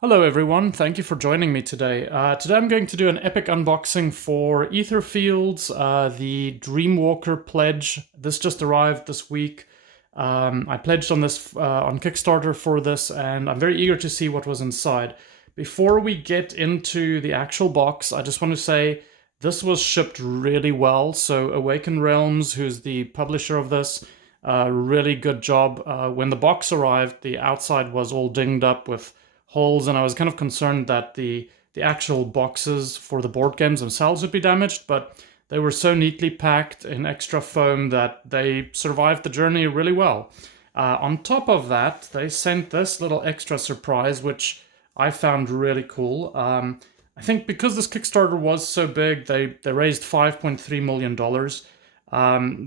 Hello everyone, thank you for joining me today. Today I'm going to do an epic unboxing for Etherfields, the Dreamwalker pledge. This just arrived this week. I pledged on this on Kickstarter for this, and I'm very eager to see what was inside. Before we get into the actual box, I just want to say this was shipped really well. So Awaken Realms, who's the publisher of this, really good job. When the box arrived, the outside was all dinged up with holes, and I was kind of concerned that the actual boxes for the board games themselves would be damaged, but they were so neatly packed in extra foam that they survived the journey really well. On top of that, they sent this little extra surprise, which I found really cool. I think because this Kickstarter was so big, they raised $5.3 million.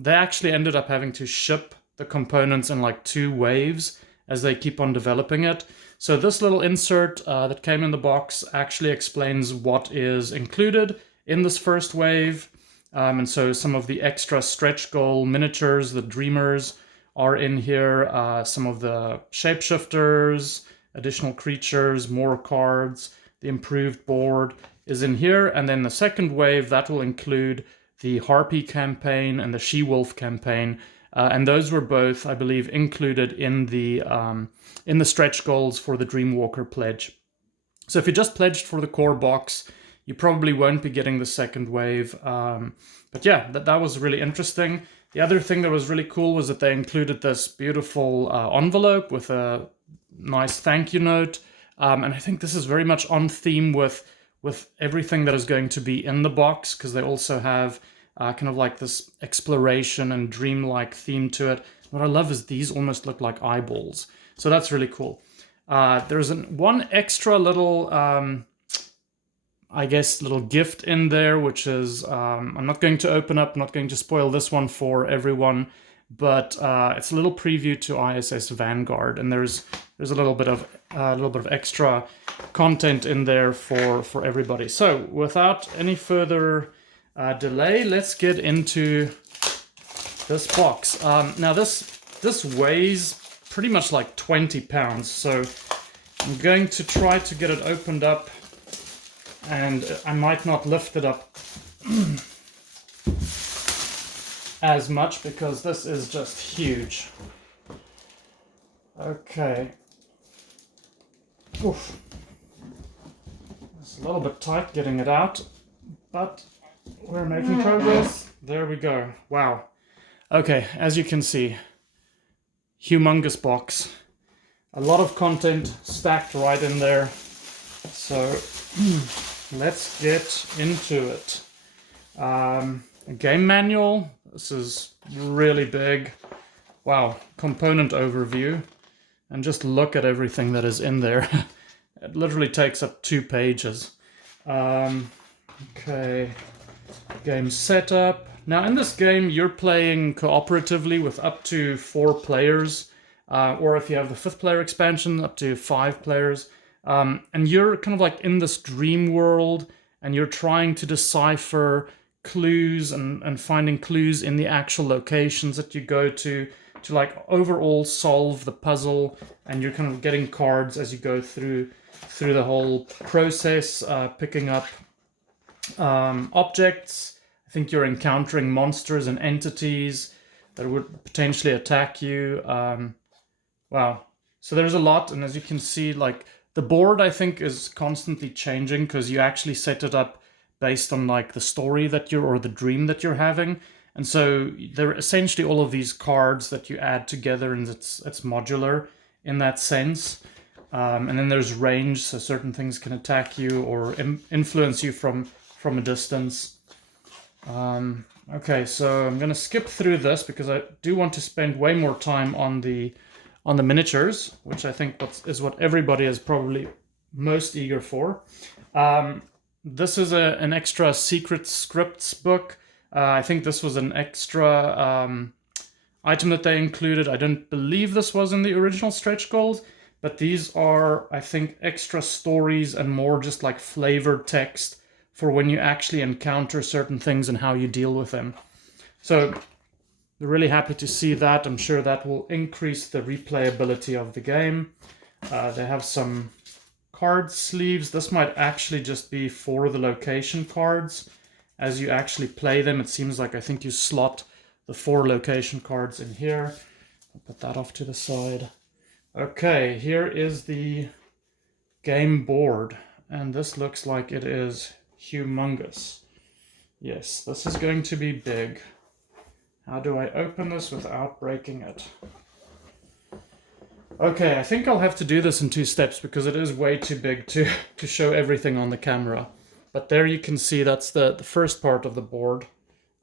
They actually ended up having to ship the components in like 2 waves as they keep on developing it. So this little insert that came in the box actually explains what is included in this first wave. And so some of the extra stretch goal miniatures, the Dreamers, are in here. Some of the shapeshifters, additional creatures, more cards, the improved board is in here. And then the second wave, that will include the Harpy campaign and the She-Wolf campaign. And those were both, I believe, included in the stretch goals for the Dreamwalker pledge. So if you just pledged for the core box, you probably won't be getting the second wave. But yeah, that was really interesting. The other thing that was really cool was that they included this beautiful envelope with a nice thank you note. And I think this is very much on theme with everything that is going to be in the box, because they also have kind of like this exploration and dreamlike theme to it. What I love is these almost look like eyeballs. So that's really cool. There's one extra little, I guess, little gift in there, which is, I'm not going to open up, I'm not going to spoil this one for everyone, but it's a little preview to ISS Vanguard, and there's a little bit of extra content in there for everybody. So without any further delay, let's get into this box. Now this weighs pretty much like 20 pounds, so I'm going to try to get it opened up, and I might not lift it up as much because this is just huge. Okay. Oof. It's a little bit tight getting it out, but we're making progress. There we go. Wow. Okay, as you can see, humongous box. A lot of content stacked right in there. So let's get into it. A game manual. This is really big. Wow. Component overview. And just look at everything that is in there. It literally takes up 2 pages. Okay. Game setup. Now in this game, you're playing cooperatively with up to 4 players. Or if you have the 5th player expansion, up to 5 players. And you're kind of like in this dream world, and you're trying to decipher clues and finding clues in the actual locations that you go to like overall solve the puzzle, and you're kind of getting cards as you go through the whole process, picking up objects. I think you're encountering monsters and entities that would potentially attack you. Wow. So there's a lot, and as you can see, like the board I think is constantly changing because you actually set it up based on like the story that or the dream that you're having. And so they're essentially all of these cards that you add together, and it's modular in that sense. And then there's range, so certain things can attack you or influence you from a distance. Okay, so I'm gonna skip through this because I do want to spend way more time on the miniatures, which I think is what everybody is probably most eager for. This is an extra secret scripts book. I think this was an extra item that they included. I don't believe this was in the original stretch goals, but these are, I think, extra stories and more just like flavored text for when you actually encounter certain things and how you deal with them. So we're really happy to see that. I'm sure that will increase the replayability of the game. They have some card sleeves. This might actually just be for the location cards. As you actually play them, it seems like I think you slot the 4 location cards in here. I'll put that off to the side. Okay, here is the game board, and this looks like it is humongous. Yes, this is going to be big. How do I open this without breaking it? Okay, I think I'll have to do this in 2 steps because it is way too big to show everything on the camera. But there you can see that's the first part of the board.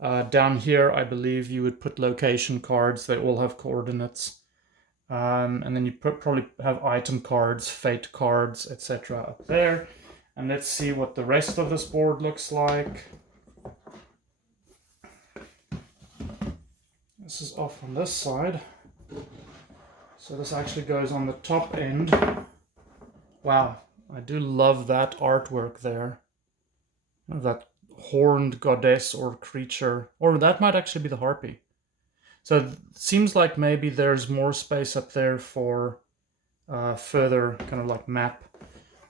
Down here, I believe you would put location cards. They all have coordinates. And then you probably have item cards, fate cards, etc. up there. And let's see what the rest of this board looks like. This is off on this side. So this actually goes on the top end. Wow, I do love that artwork there. That horned goddess or creature. Or that might actually be the harpy. So it seems like maybe there's more space up there for further kind of like map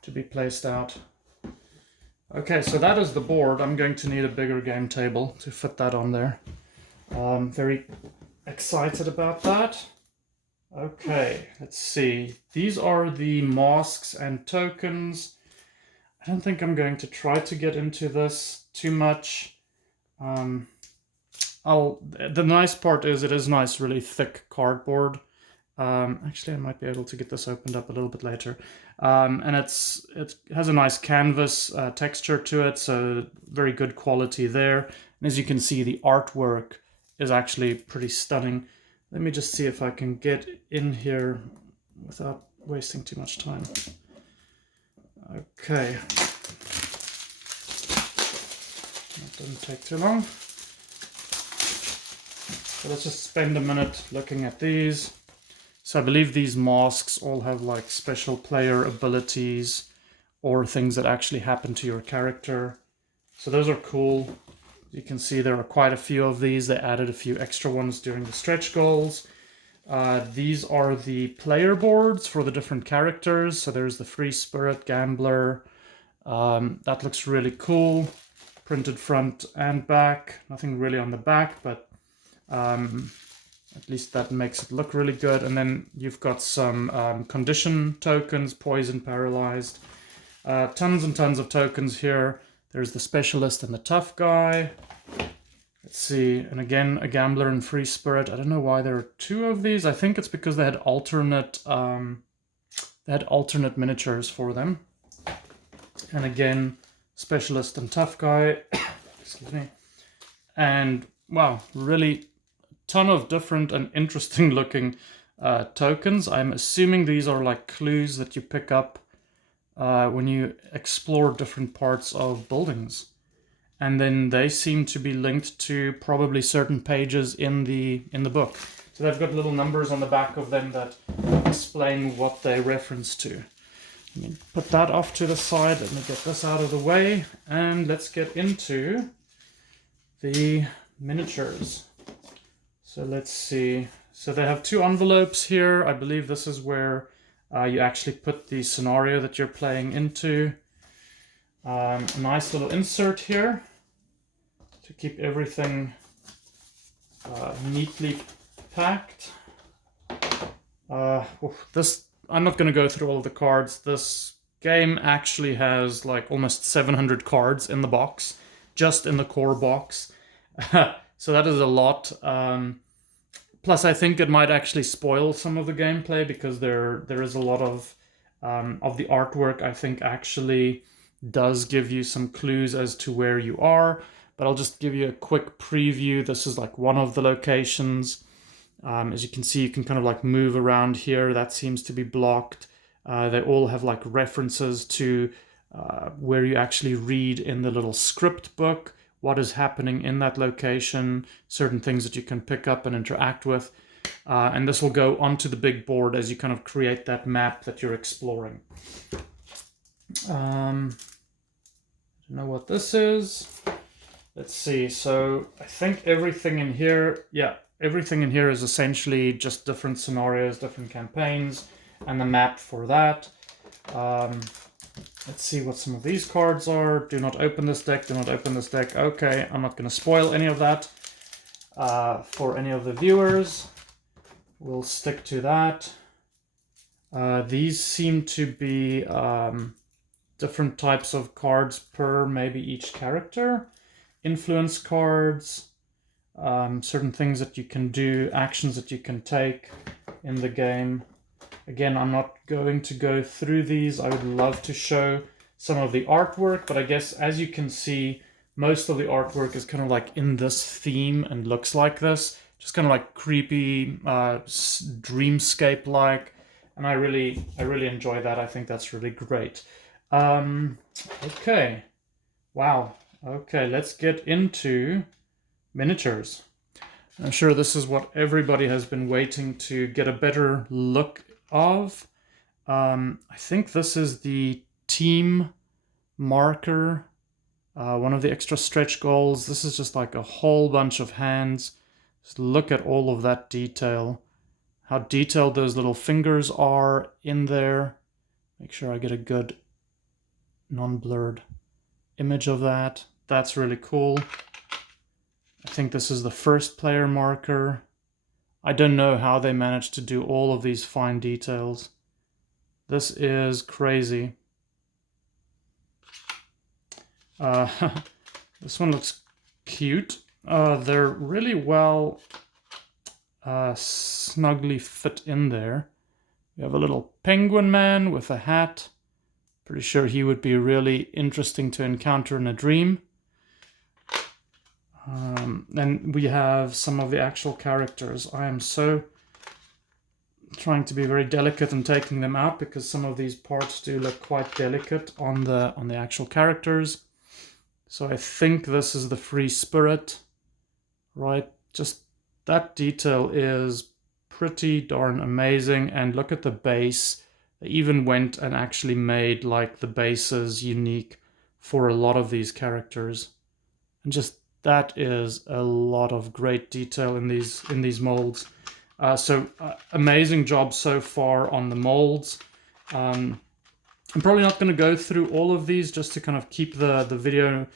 to be placed out. Okay, so that is the board. I'm going to need a bigger game table to fit that on there. Very excited about that. Okay, let's see. These are the masks and tokens. I don't think I'm going to try to get into this too much. The nice part is it is nice, really thick cardboard. Actually, I might be able to get this opened up a little bit later. And it has a nice canvas texture to it, so very good quality there. And as you can see, the artwork is actually pretty stunning. Let me just see if I can get in here without wasting too much time. Okay. That didn't take too long. So let's just spend a minute looking at these. So I believe these masks all have like special player abilities or things that actually happen to your character. So those are cool. You can see there are quite a few of these. They added a few extra ones during the stretch goals. These are the player boards for the different characters. So there's the Free Spirit, Gambler. That looks really cool. Printed front and back. Nothing really on the back, but at least that makes it look really good. And then you've got some condition tokens, poison, paralyzed. Tons and tons of tokens here. There's the specialist and the tough guy. Let's see, and again, a gambler and free spirit. I don't know why there are 2 of these. I think it's because they had alternate miniatures for them. And again, specialist and tough guy. Excuse me. And wow, really ton of different and interesting looking tokens. I'm assuming these are like clues that you pick up when you explore different parts of buildings. And then they seem to be linked to probably certain pages in the book. So they've got little numbers on the back of them that explain what they reference to. Let me put that off to the side. Let me get this out of the way. And let's get into the miniatures. So let's see. So they have 2 envelopes here. I believe this is where you actually put the scenario that you're playing into. A nice little insert here to keep everything neatly packed. I'm not going to go through all of the cards. This game actually has like almost 700 cards in the box, just in the core box. So that is a lot. Plus, I think it might actually spoil some of the gameplay because there is a lot of the artwork. I think actually does give you some clues as to where you are. But I'll just give you a quick preview. This is like one of the locations. As you can see, you can kind of like move around here. That seems to be blocked. They all have like references to where you actually read in the little script book what is happening in that location, certain things that you can pick up and interact with. And this will go onto the big board as you kind of create that map that you're exploring. I don't know what this is. Let's see. So I think everything in here, everything in here is essentially just different scenarios, different campaigns, and the map for that. Let's see what some of these cards are. Do not open this deck, do not open this deck. Okay, I'm not going to spoil any of that for any of the viewers. We'll stick to that. These seem to be different types of cards per maybe each character. Influence cards, certain things that you can do, actions that you can take in the game. Again, I'm not going to go through these. I would love to show some of the artwork, but I guess as you can see, most of the artwork is kind of like in this theme and looks like this. Just kind of like creepy, dreamscape-like. And I really enjoy that. I think that's really great. Okay. Wow. Okay, let's get into miniatures. I'm sure this is what everybody has been waiting to get a better look of. I think this is the team marker, one of the extra stretch goals. This is just like a whole bunch of hands. Just look at all of that detail. How detailed those little fingers are in there. Make sure I get a good non-blurred image of that. That's really cool. I think this is the first player marker. I don't know how they managed to do all of these fine details. This is crazy. This one looks cute. They're really well snugly fit in there. We have a little penguin man with a hat. Pretty sure he would be really interesting to encounter in a dream. Then we have some of the actual characters. I am so trying to be very delicate and taking them out because some of these parts do look quite delicate on the actual characters. So I think this is the free spirit, right? Just that detail is pretty darn amazing. And look at the base. They even went and actually made like the bases unique for a lot of these characters. And just that is a lot of great detail in these molds. Amazing job so far on the molds. I'm probably not going to go through all of these just to kind of keep the video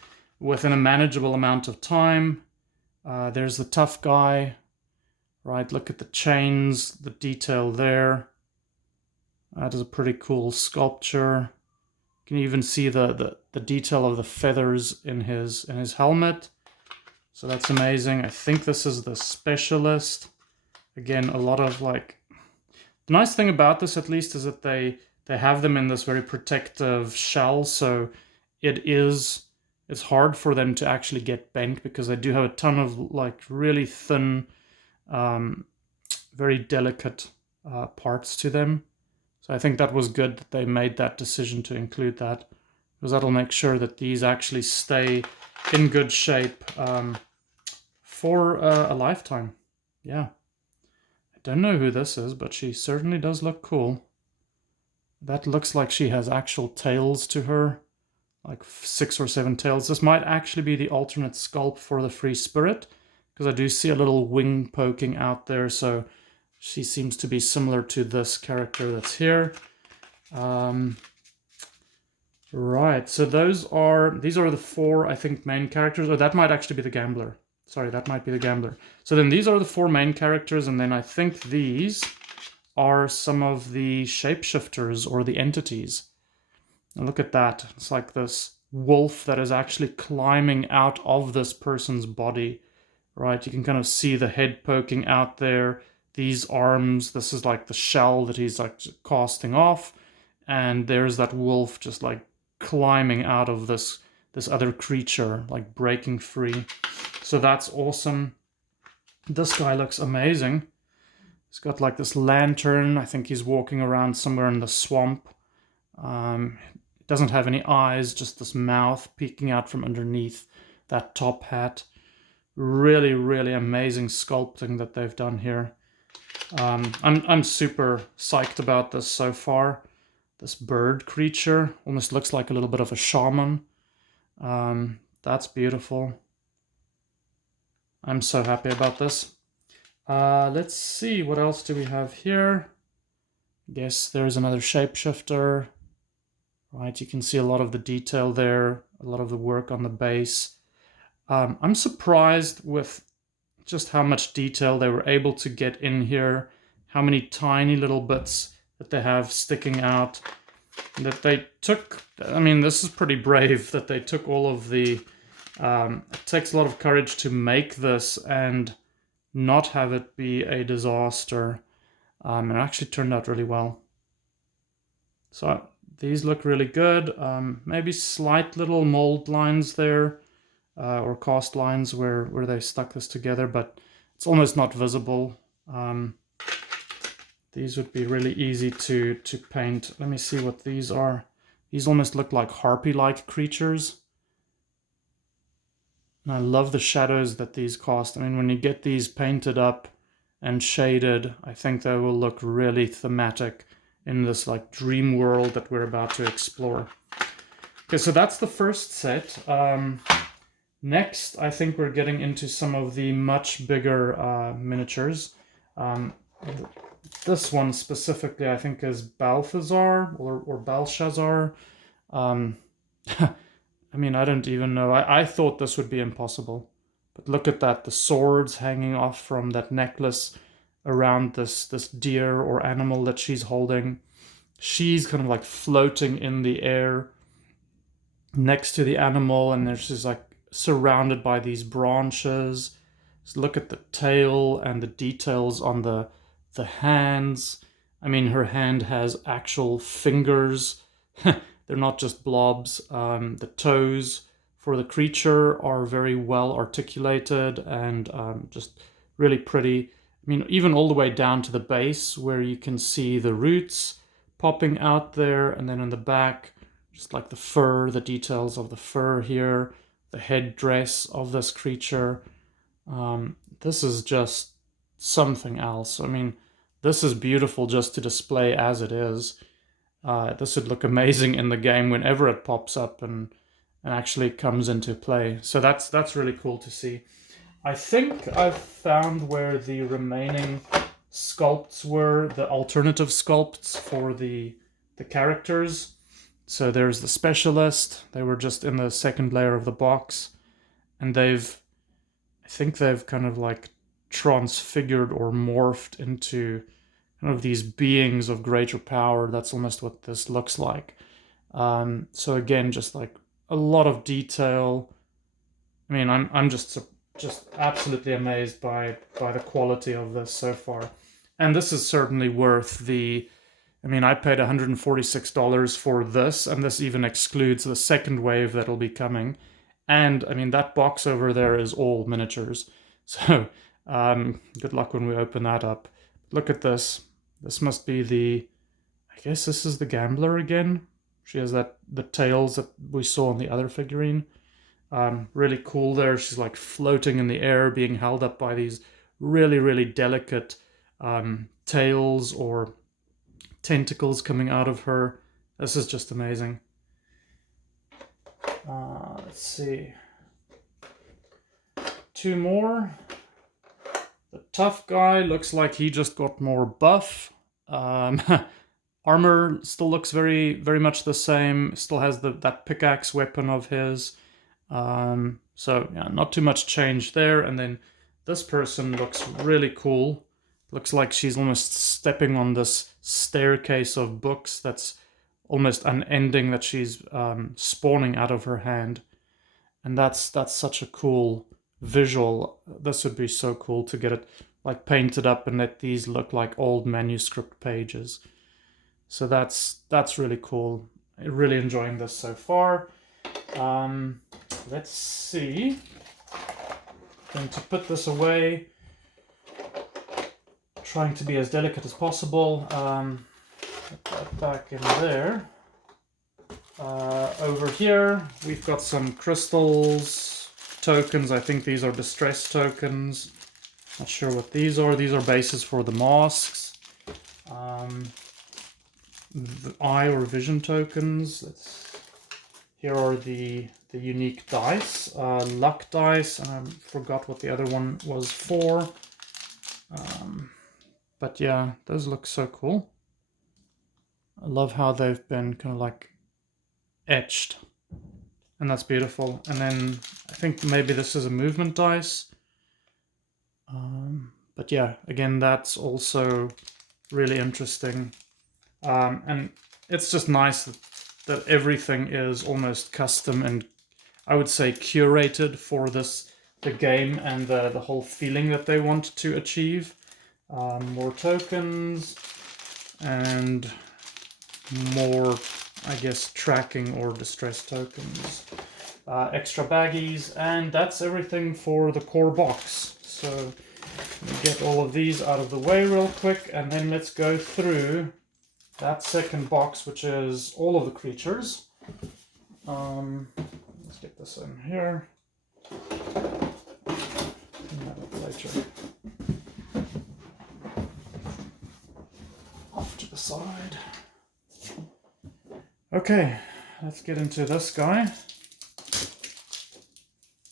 within a manageable amount of time. There's the tough guy, right? Look at the chains, the detail there. That is a pretty cool sculpture. You can even see the detail of the feathers in his helmet. So that's amazing. I think this is the specialist. Again, a lot of like... The nice thing about this, at least, is that they have them in this very protective shell. So it's hard for them to actually get bent because they do have a ton of like really thin, very delicate parts to them. So I think that was good that they made that decision to include that, because that'll make sure that these actually stay in good shape for a lifetime. Yeah. I don't know who this is, but she certainly does look cool. That looks like she has actual tails to her, like 6 or 7 tails. This might actually be the alternate sculpt for the free spirit, because I do see a little wing poking out there, so she seems to be similar to this character that's here. Right, so these are the 4, I think, main characters. Or that might actually be the gambler. Sorry, that might be the gambler. So then these are the 4 main characters, and then I think these are some of the shapeshifters or the entities. Now look at that. It's like this wolf that is actually climbing out of this person's body, right? You can kind of see the head poking out there. These arms, this is like the shell that he's like casting off. And there's that wolf just like climbing out of this other creature, like breaking free. So that's awesome. This guy looks amazing. He's got like this lantern. I think he's walking around somewhere in the swamp. Doesn't have any eyes, just this mouth peeking out from underneath that top hat. Really, really amazing sculpting that they've done here. I'm super psyched about this so far. This bird creature almost looks like a little bit of a shaman. That's beautiful. I'm so happy about this. Let's see, what else do we have here? Guess there's another shapeshifter. right? You can see a lot of the detail there, a lot of the work on the base. I'm surprised with just how much detail they were able to get in here, how many tiny little bits that they have sticking out, that they took. I mean, this is pretty brave that they took all of the, it takes a lot of courage to make this and not have it be a disaster. It actually turned out really well. So these look really good. Maybe slight little mold lines there, or cast lines where they stuck this together, but it's almost not visible. These would be really easy to paint. Let me see what these are. These almost look like harpy-like creatures. And I love the shadows that these cast. I mean, when you get these painted up and shaded, I think they will look really thematic in this like dream world that we're about to explore. Okay, so that's the first set. Next, I think we're getting into some of the much bigger miniatures. This one specifically, I think, is Balthazar or Belshazzar. I mean, I don't even know. I thought this would be impossible. But look at that, the swords hanging off from that necklace around this deer or animal that she's holding. She's kind of like floating in the air next to the animal, and there's just like surrounded by these branches. Just look at the tail and the details on the hands. I mean, her hand has actual fingers. They're not just blobs. The toes for the creature are very well articulated and just really pretty. I mean, even all the way down to the base where you can see the roots popping out there, and then in the back, just like the fur, the details of the fur here, the headdress of this creature. This is just something else. I mean, this is beautiful just to display as it is. This would look amazing in the game whenever it pops up and actually comes into play. So that's really cool to see. I think I've found where the remaining sculpts were, the alternative sculpts for the characters. So there's the specialist. They were just in the second layer of the box, and I think they've kind of like transfigured or morphed into kind of these beings of greater power. That's almost what this looks like. So again, just like a lot of detail. I mean, I'm just absolutely amazed by the quality of this so far, and this is certainly worth the. I mean, I paid $146 for this, and this even excludes the second wave that'll be coming. And I mean, that box over there is all miniatures. So good luck when we open that up. Look at this. This must be the, I guess this is the gambler again. She has the tails that we saw on the other figurine. Really cool there. She's like floating in the air, being held up by these really, really delicate tails or tentacles coming out of her. This is just amazing. Let's see. Two more. The tough guy looks like he just got more buff. Armor still looks very, very much the same. Still has that pickaxe weapon of his. So yeah, not too much change there. And then this person looks really cool. Looks like she's almost stepping on this staircase of books that's almost unending, that she's spawning out of her hand. And that's such a cool visual. This would be so cool to get it like painted up and let these look like old manuscript pages. So that's really cool. I'm really enjoying this so far. Let's see. I'm going to put this away. Trying to be as delicate as possible. Put that back in there. Over here, we've got some crystals, tokens. I think these are distress tokens. Not sure what these are. These are bases for the masks. The eye or vision tokens. Here are the unique dice. Luck dice, and I forgot what the other one was for. But yeah, those look so cool. I love how they've been kind of like etched. And that's beautiful. And then I think maybe this is a movement dice. But yeah, again, that's also really interesting. And it's just nice that everything is almost custom and I would say curated for the game and the whole feeling that they want to achieve. More tokens and more, I guess, tracking or distress tokens. Extra baggies, and that's everything for the core box. So let me get all of these out of the way real quick, and then let's go through that second box, which is all of the creatures. Let's get this in here. Later. Off to the side. Okay, let's get into this guy.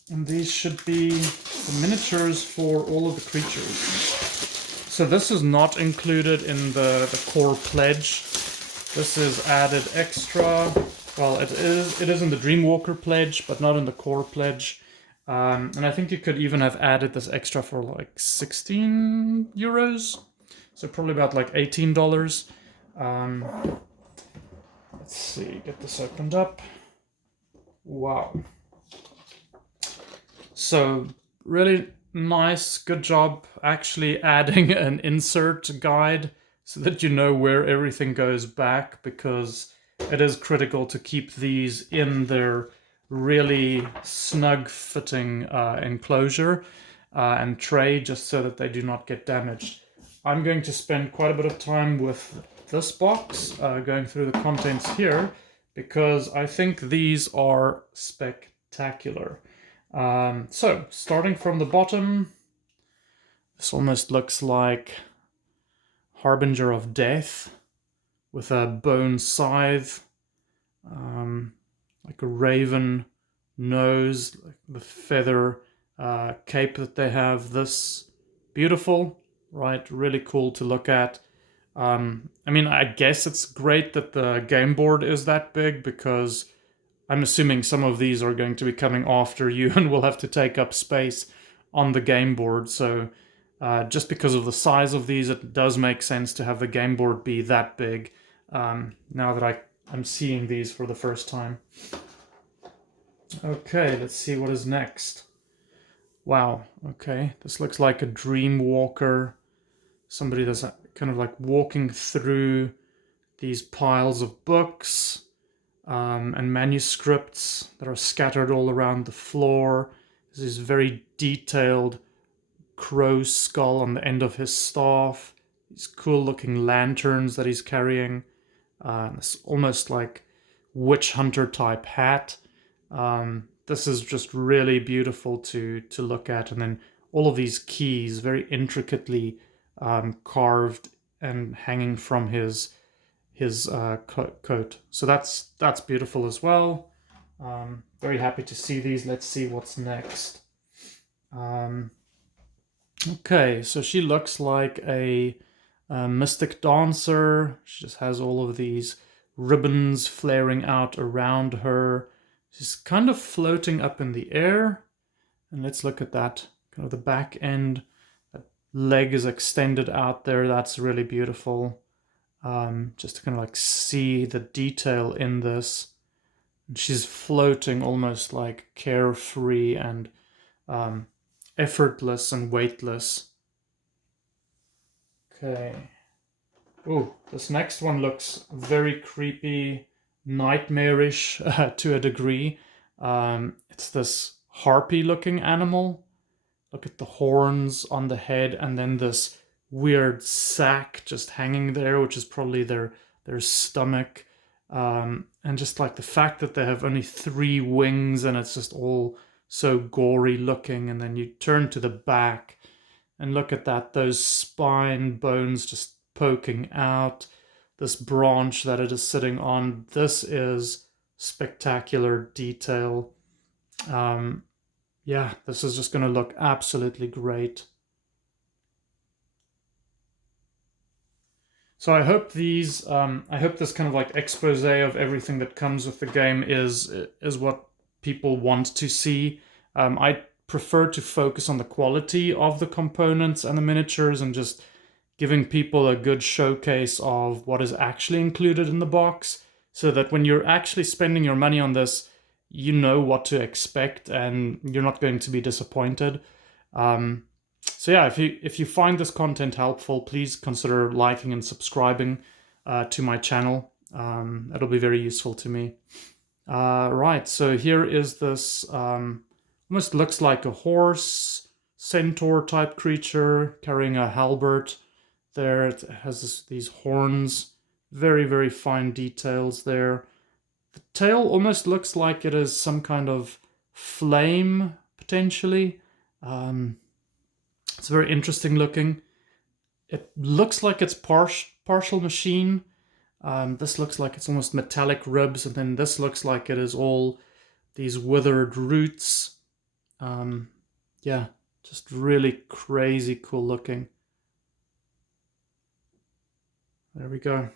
And these should be the miniatures for all of the creatures. So this is not included in the core pledge. This is added extra. Well, it is in the Dreamwalker pledge, but not in the core pledge. And I think you could even have added this extra for like 16 euros. So probably about like $18. Let's see, get this opened up. Wow. So really nice, good job actually adding an insert guide so that you know where everything goes back, because it is critical to keep these in their really snug fitting enclosure and tray, just so that they do not get damaged. I'm going to spend quite a bit of time with this box, going through the contents here, because I think these are spectacular. So, starting from the bottom, this almost looks like Harbinger of Death with a bone scythe, like a raven nose, like the feather cape that they have. This beautiful, right? Really cool to look at. I mean, I guess it's great that the game board is that big, because I'm assuming some of these are going to be coming after you and will have to take up space on the game board. So just because of the size of these, it does make sense to have the game board be that big, now that I'm seeing these for the first time. Okay, let's see what is next. Wow, okay, this looks like a Dreamwalker. Somebody that's kind of like walking through these piles of books and manuscripts that are scattered all around the floor. There's this very detailed crow skull on the end of his staff. These cool looking lanterns that he's carrying. This almost like witch hunter type hat. This is just really beautiful to look at. And then all of these keys very intricately carved and hanging from his coat. So that's beautiful as well. Very happy to see these. Let's see what's next. Okay, so she looks like a mystic dancer. She just has all of these ribbons flaring out around her. She's kind of floating up in the air. And let's look at that. Kind of the back end. That leg is extended out there. That's really beautiful. Just to kind of like see the detail in this. And she's floating almost like carefree and effortless and weightless. Okay. Oh, this next one looks very creepy, nightmarish to a degree. It's this harpy-looking animal. Look at the horns on the head, and then this weird sack just hanging there, which is probably their stomach. And just like the fact that they have only 3 wings, and it's just all so gory looking. And then you turn to the back and look at that, those spine bones just poking out, this branch that it is sitting on. This is spectacular detail. Yeah, this is just going to look absolutely great. So I hope I hope this kind of like expose of everything that comes with the game is what people want to see. I prefer to focus on the quality of the components and the miniatures and just giving people a good showcase of what is actually included in the box, so that when you're actually spending your money on this, you know what to expect and you're not going to be disappointed. Um, so yeah, if you find this content helpful, please consider liking and subscribing to my channel. It'll be very useful to me. Right, so here is this almost looks like a horse, centaur type creature carrying a halberd. There it has these horns, very, very fine details there. The tail almost looks like it is some kind of flame, potentially. Um, it's very interesting looking. It looks like it's partial machine. This looks like it's almost metallic ribs, and then this looks like it is all these withered roots. Yeah, just really crazy cool looking. There we go.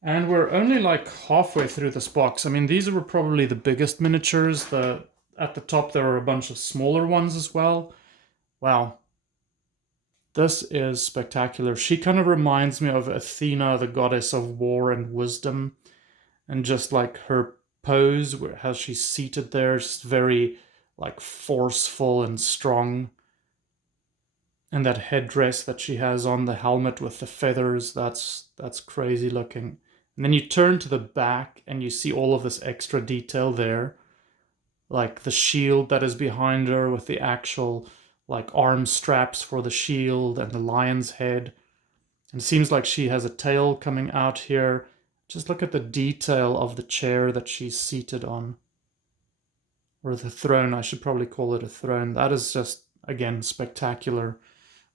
And we're only like halfway through this box. I mean, these were probably the biggest miniatures. At the top there are a bunch of smaller ones as well. Wow. This is spectacular. She kind of reminds me of Athena, the goddess of war and wisdom. And just like her pose, how she's seated there, just very like forceful and strong. And that headdress that she has on, the helmet with the feathers, that's crazy looking. And then you turn to the back and you see all of this extra detail there. Like the shield that is behind her with the actual like arm straps for the shield and the lion's head. And it seems like she has a tail coming out here. Just look at the detail of the chair that she's seated on. Or the throne, I should probably call it a throne. That is just, again, spectacular.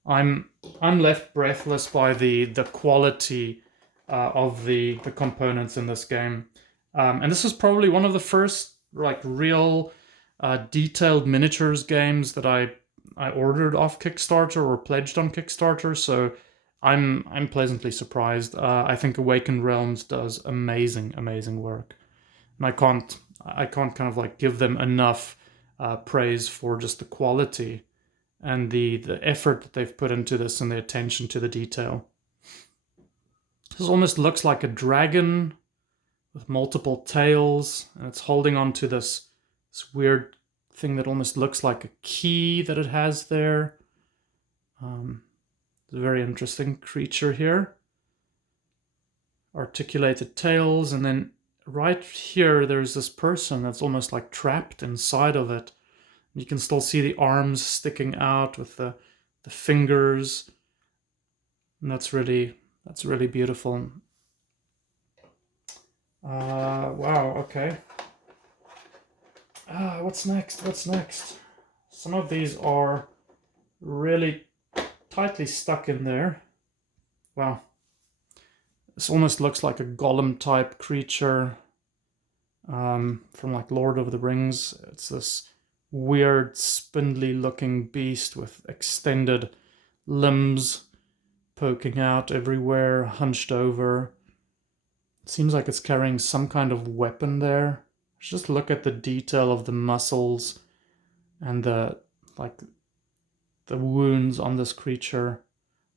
I'm left breathless by the quality of the components in this game, and this is probably one of the first like real detailed miniatures games that I ordered off Kickstarter or pledged on Kickstarter. So I'm pleasantly surprised. I think Awaken Realms does amazing work, and I can't kind of like give them enough praise for just the quality and the effort that they've put into this and the attention to the detail. This almost looks like a dragon with multiple tails, and it's holding on to this weird thing that almost looks like a key that it has there. It's a very interesting creature here. Articulated tails, and then right here there's this person that's almost like trapped inside of it. You can still see the arms sticking out with the fingers. And that's really beautiful. Wow, okay. What's next? What's next? Some of these are really tightly stuck in there. Wow. This almost looks like a golem type creature from like Lord of the Rings. It's this weird spindly looking beast with extended limbs poking out everywhere, hunched over. It seems like it's carrying some kind of weapon there. Just look at the detail of the muscles and the wounds on this creature.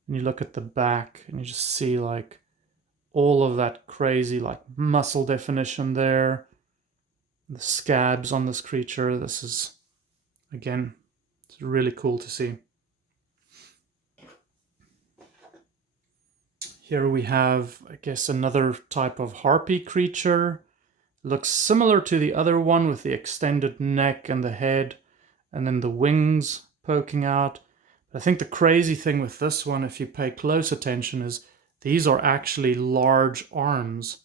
And you look at the back and you just see like all of that crazy like muscle definition there. The scabs on this creature. This is, again, it's really cool to see. Here we have, I guess, another type of harpy creature. Looks similar to the other one with the extended neck and the head and then the wings poking out. But I think the crazy thing with this one, if you pay close attention, is these are actually large arms.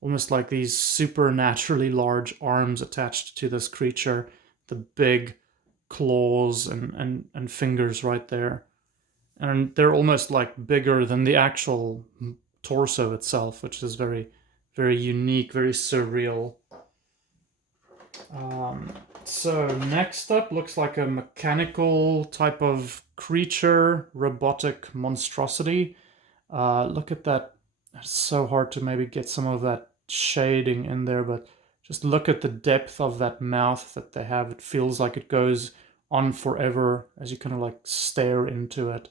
Almost like these supernaturally large arms attached to this creature. The big claws and fingers right there. And they're almost like bigger than the actual torso itself, which is very, very unique, very surreal. So next up looks like a mechanical type of creature, robotic monstrosity. Look at that. It's so hard to maybe get some of that shading in there, but just look at the depth of that mouth that they have. It feels like it goes on forever as you kind of like stare into it.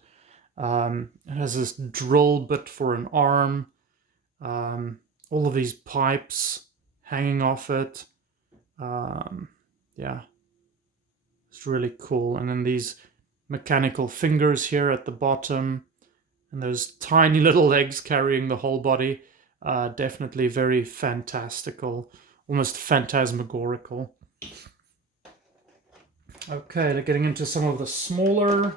It has this drill bit for an arm. All of these pipes hanging off it. Yeah, it's really cool. And then these mechanical fingers here at the bottom, and those tiny little legs carrying the whole body. Definitely very fantastical, almost phantasmagorical. Okay, getting into some of the smaller.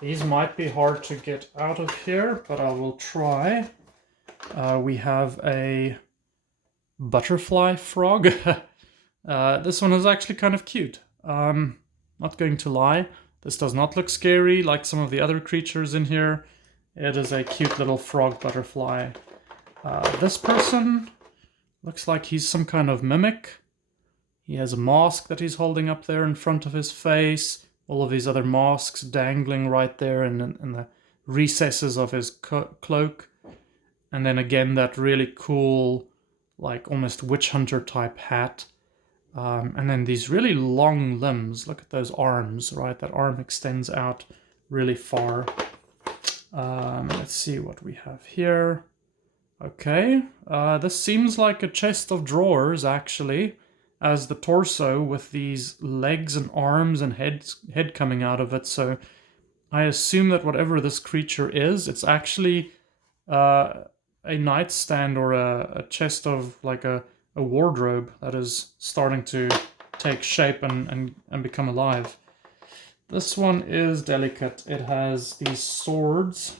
These might be hard to get out of here, but I will try. We have a butterfly frog. This one is actually kind of cute. Not going to lie. This does not look scary like some of the other creatures in here. It is a cute little frog butterfly. This person looks like he's some kind of mimic. He has a mask that he's holding up there in front of his face. All of these other masks dangling right there in the recesses of his cloak. And then again, that really cool, like almost witch hunter type hat. And then these really long limbs. Look at those arms, right? That arm extends out really far. Let's see what we have here. Okay, this seems like a chest of drawers, actually, as the torso with these legs and arms and head coming out of it. So I assume that whatever this creature is, it's actually a nightstand or a chest of like a wardrobe that is starting to take shape and become alive. This one is delicate. It has these swords.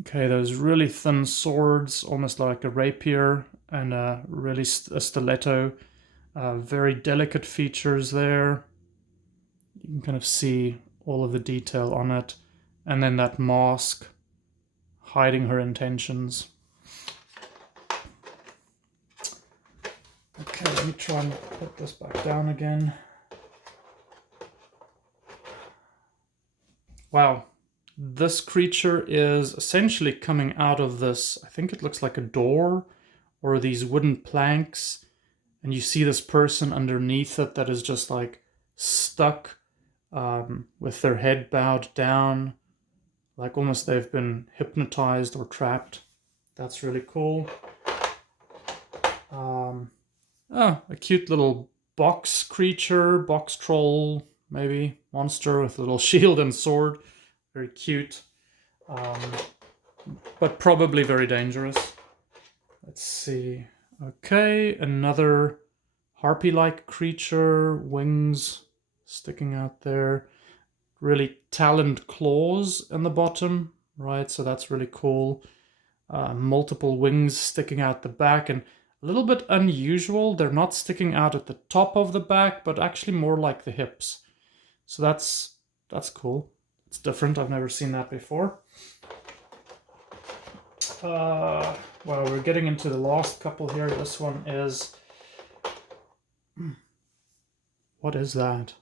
Okay, those really thin swords, almost like a rapier, and a stiletto. Very delicate features there. You can kind of see all of the detail on it. And then that mask hiding her intentions. Okay, let me try and put this back down again. Wow. This creature is essentially coming out of this, I think it looks like a door or these wooden planks, and you see this person underneath it that is just like stuck with their head bowed down, like almost they've been hypnotized or trapped. That's really cool. A cute little box creature, box troll, maybe, monster with a little shield and sword. Very cute, but probably very dangerous. Let's see. Okay, another harpy-like creature, wings sticking out there. Really taloned claws in the bottom, right? So that's really cool. Multiple wings sticking out the back, and a little bit unusual. They're not sticking out at the top of the back, but actually more like the hips. So that's cool. It's different. I've never seen that before. Well, we're getting into the last couple here. This one is... What is that?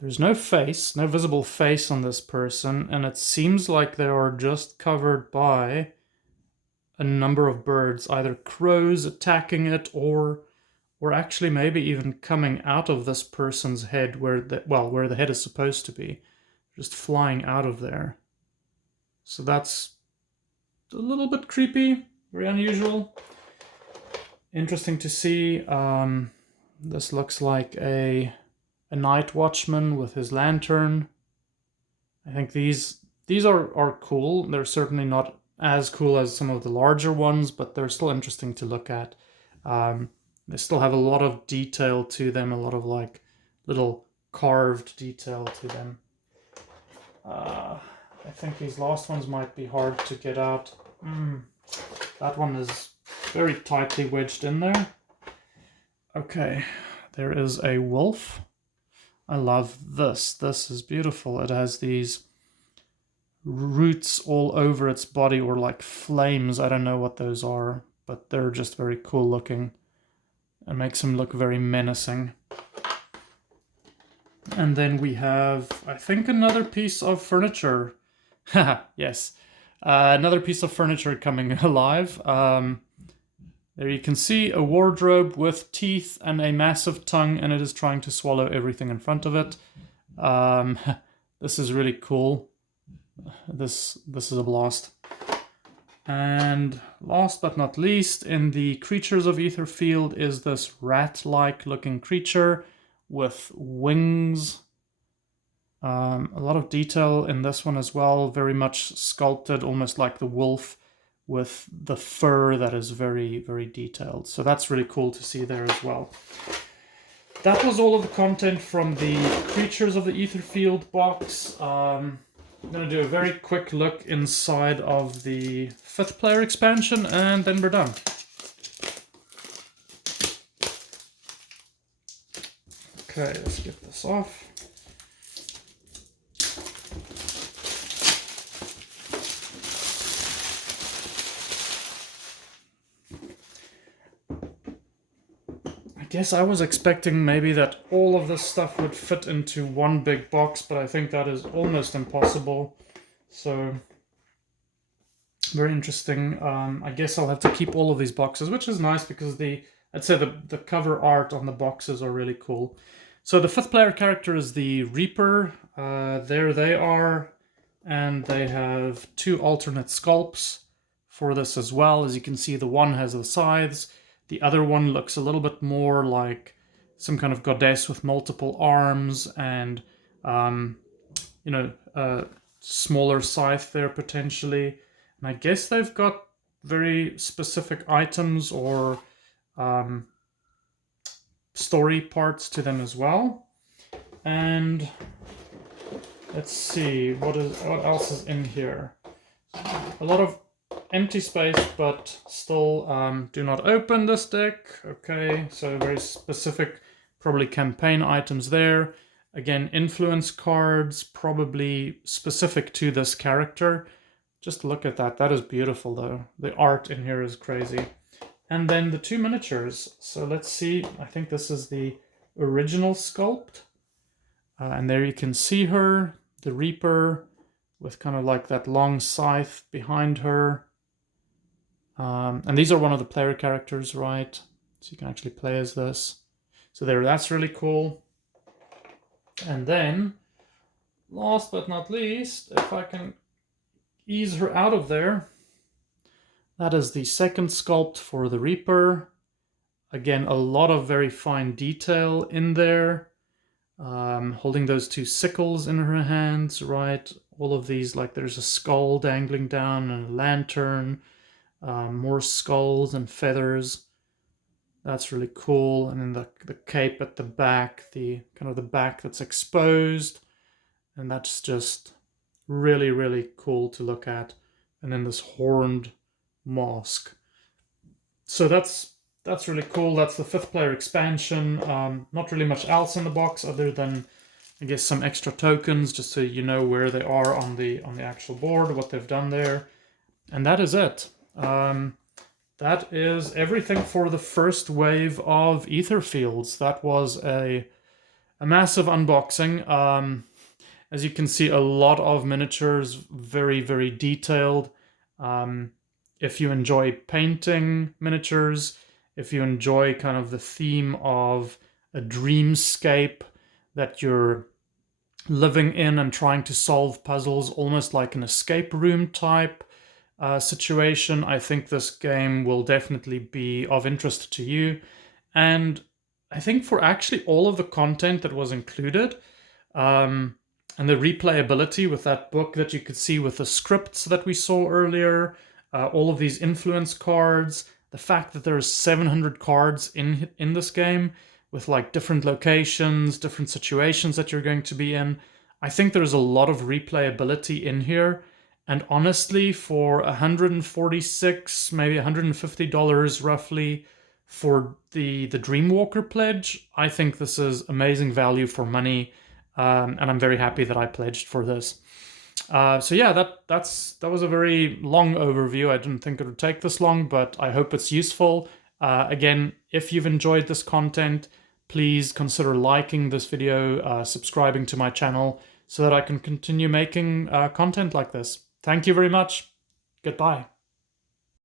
There's no face, no visible face on this person, and it seems like they are just covered by a number of birds, either crows attacking it or actually maybe even coming out of this person's head where the head is supposed to be. Just flying out of there. So that's a little bit creepy, very unusual. Interesting to see. This looks like a night watchman with his lantern. I think these are cool. They're certainly not as cool as some of the larger ones, but they're still interesting to look at. They still have a lot of detail to them, a lot of like little carved detail to them. I think these last ones might be hard to get out. That one is very tightly wedged in there. Okay, there is a wolf. I love this. This is beautiful. It has these roots all over its body, or like flames. I don't know what those are, but they're just very cool looking. It makes him look very menacing. And then we have, I think, another piece of furniture. Haha, yes. Another piece of furniture coming alive. There you can see a wardrobe with teeth and a massive tongue, and it is trying to swallow everything in front of it. This is really cool. This is a blast. And last but not least, in the Creatures of Etherfield is this rat-like looking creature with wings. A lot of detail in this one as well, very much sculpted, almost like the wolf, with the fur that is very, very detailed. So that's really cool to see there as well. That was all of the content from the Creatures of the Etherfield box. I'm going to do a very quick look inside of the 5th player expansion, and then we're done. Okay, let's get this off. I guess I was expecting maybe that all of this stuff would fit into one big box, but I think that is almost impossible. So, very interesting. I guess I'll have to keep all of these boxes, which is nice because I'd say the cover art on the boxes are really cool. So the 5th player character is the Reaper. There they are, and they have 2 alternate sculpts for this as well. As you can see, the one has the scythes. The other one looks a little bit more like some kind of goddess with multiple arms and, smaller scythe there potentially. And I guess they've got very specific items or story parts to them as well. And let's see, what else is in here? A lot of empty space, but still do not open this deck. Okay, so very specific, probably campaign items there. Again, influence cards, probably specific to this character. Just look at that. That is beautiful, though. The art in here is crazy. And then the 2 miniatures. So let's see. I think this is the original sculpt. And there you can see her, the Reaper, with kind of like that long scythe behind her. And these are one of the player characters, right? So you can actually play as this. So there, that's really cool. And then, last but not least, if I can ease her out of there, that is the 2nd sculpt for the Reaper. Again, a lot of very fine detail in there. Holding those 2 sickles in her hands, right? All of these, like there's a skull dangling down and a lantern. More skulls and feathers. That's really cool. And then the cape at the back, the kind of the back that's exposed. And that's just really, really cool to look at. And then this horned mask. So that's really cool. That's the 5th player expansion. Not really much else in the box other than, I guess, some extra tokens, just so you know where they are on the actual board, what they've done there. And that is it. That is everything for the first wave of Etherfields. That was a massive unboxing. As you can see, a lot of miniatures, very, very detailed. If you enjoy painting miniatures, if you enjoy kind of the theme of a dreamscape that you're living in and trying to solve puzzles, almost like an escape room type situation, I think this game will definitely be of interest to you. And I think for actually all of the content that was included, and the replayability with that book that you could see with the scripts that we saw earlier, all of these influence cards, the fact that there's 700 cards in this game with like different locations, different situations that you're going to be in, I think there's a lot of replayability in here. And honestly, for $146, maybe $150 roughly for the Dreamwalker pledge, I think this is amazing value for money, and I'm very happy that I pledged for this. So yeah, that was a very long overview. I didn't think it would take this long, but I hope it's useful. Again, if you've enjoyed this content, please consider liking this video, subscribing to my channel, so that I can continue making content like this. Thank you very much. Goodbye.